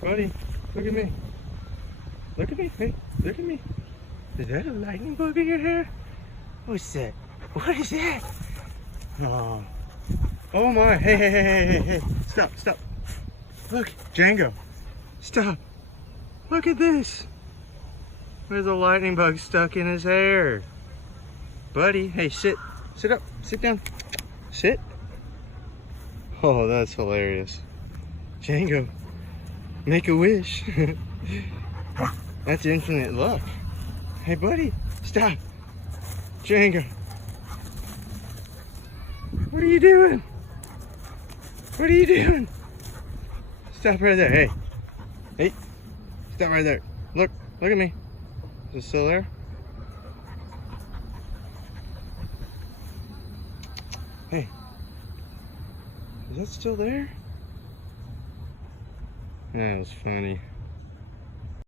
Buddy, look at me. Look at me. Hey, look at me. Is that a lightning bug in your hair? What's that? What is that? Oh. Oh my. Hey, hey, hey, hey, hey, hey. Stop, stop. Look, Django. Stop. Look at this. There's a lightning bug stuck in his hair. Buddy, hey, sit. Sit up. Sit down. Sit. Oh, that's hilarious. Django, make a wish. That's infinite luck. Hey, buddy, stop. Django. What are you doing? What are you doing? Stop right there. Hey. Hey. Stop right there. Look. Look at me. Is it still there? Hey. Is that still there? That was funny.